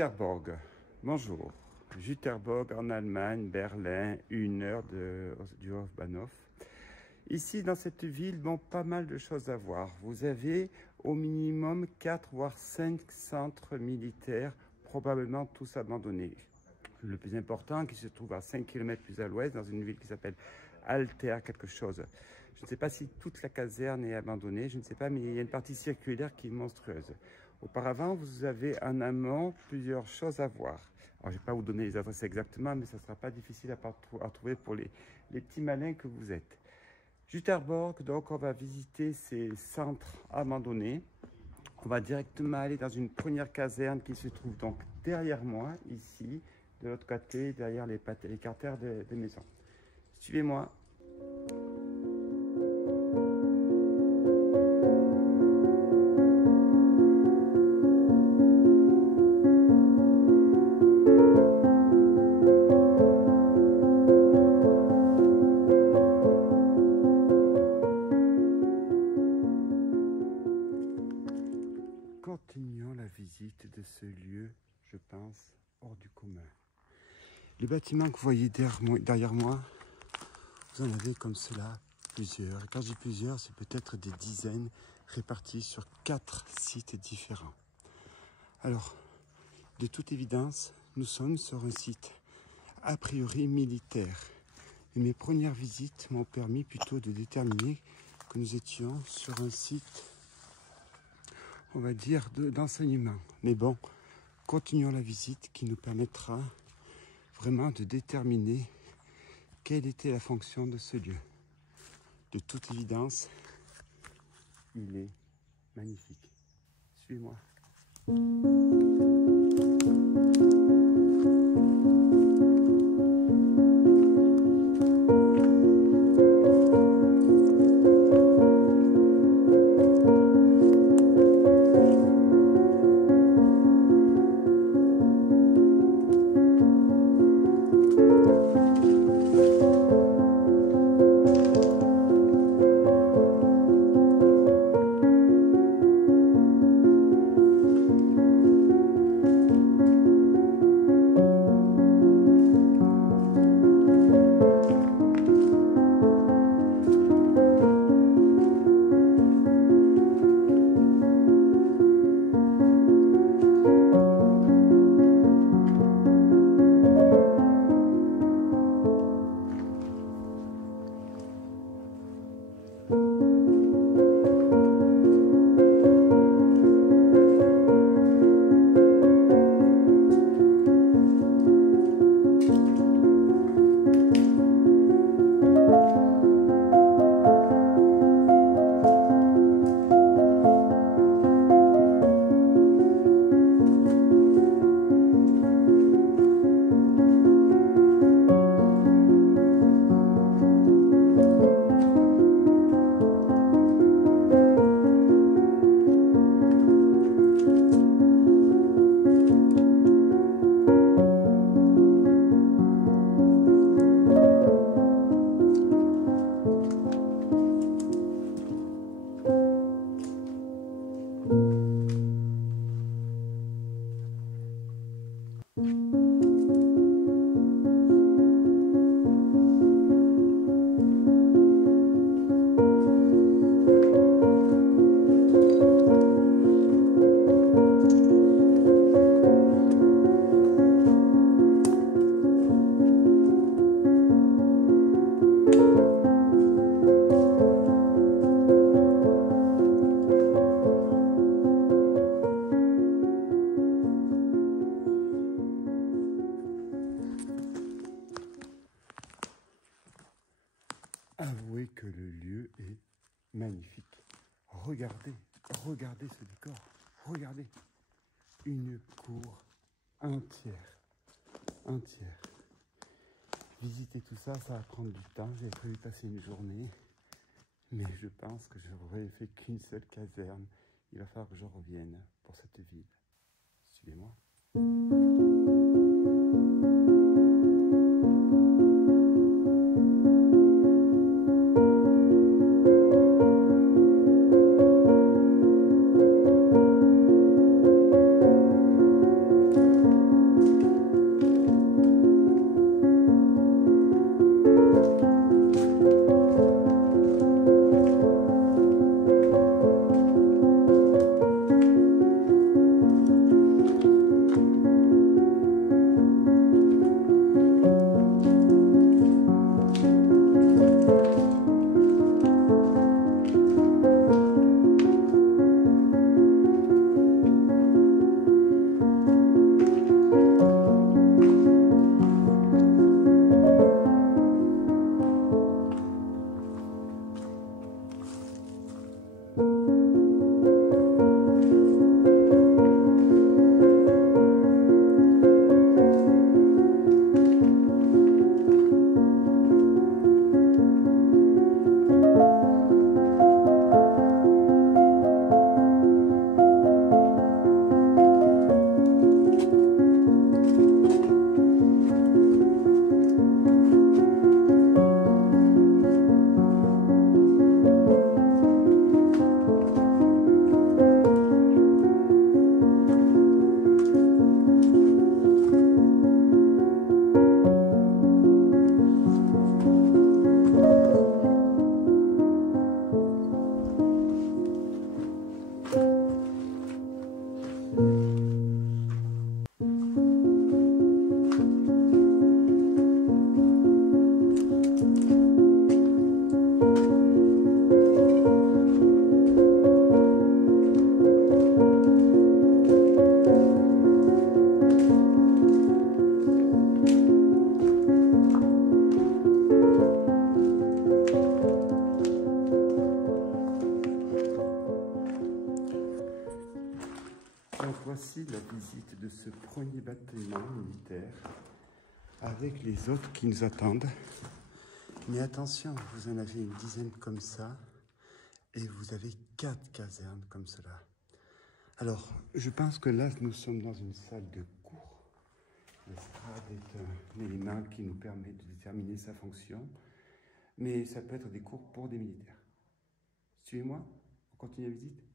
Jüterbourg. Bonjour. Jüterbourg en Allemagne, Berlin, 1 heure du Hauptbahnhof. Ici, dans cette ville, bon, pas mal de choses à voir. Vous avez au minimum 4 voire 5 centres militaires, probablement tous abandonnés. Le plus important, qui se trouve à 5 km plus à l'ouest, dans une ville qui s'appelle Altea quelque chose. Je ne sais pas si toute la caserne est abandonnée, je ne sais pas, mais il y a une partie circulaire qui est monstrueuse. Auparavant, vous avez en amont plusieurs choses à voir. Alors, je ne vais pas vous donner les adresses exactement, mais ça ne sera pas difficile à trouver pour les petits malins que vous êtes. Jüterbourg, donc on va visiter ces centres abandonnés. On va directement aller dans une première caserne qui se trouve donc derrière moi, ici, de l'autre côté, derrière les carters des maisons. Suivez-moi. Continuons la visite de ce lieu, je pense, hors du commun. Les bâtiments que vous voyez derrière moi, vous en avez comme cela plusieurs. Et quand je dis plusieurs, c'est peut-être des dizaines répartis sur 4 sites différents. Alors, de toute évidence, nous sommes sur un site a priori militaire. Et mes premières visites m'ont permis plutôt de déterminer que nous étions sur un site, on va dire, d'enseignement. Mais bon, continuons la visite qui nous permettra vraiment de déterminer quelle était la fonction de ce lieu. De toute évidence, il est magnifique. Suivez-moi. Avouez que le lieu est magnifique. Regardez, regardez ce décor. Regardez. Une cour entière. Visiter tout ça, ça va prendre du temps. J'ai prévu passer une journée. Mais je pense que je n'aurais fait qu'une seule caserne. Il va falloir que je revienne pour cette ville. Suivez-moi. ici la visite de ce premier bâtiment militaire avec les autres qui nous attendent. Mais attention, vous en avez une dizaine comme ça et vous avez 4 casernes comme cela. Alors, je pense que là, nous sommes dans une salle de cours. L'estrade est un élément qui nous permet de déterminer sa fonction, mais ça peut être des cours pour des militaires. Suivez-moi, on continue la visite.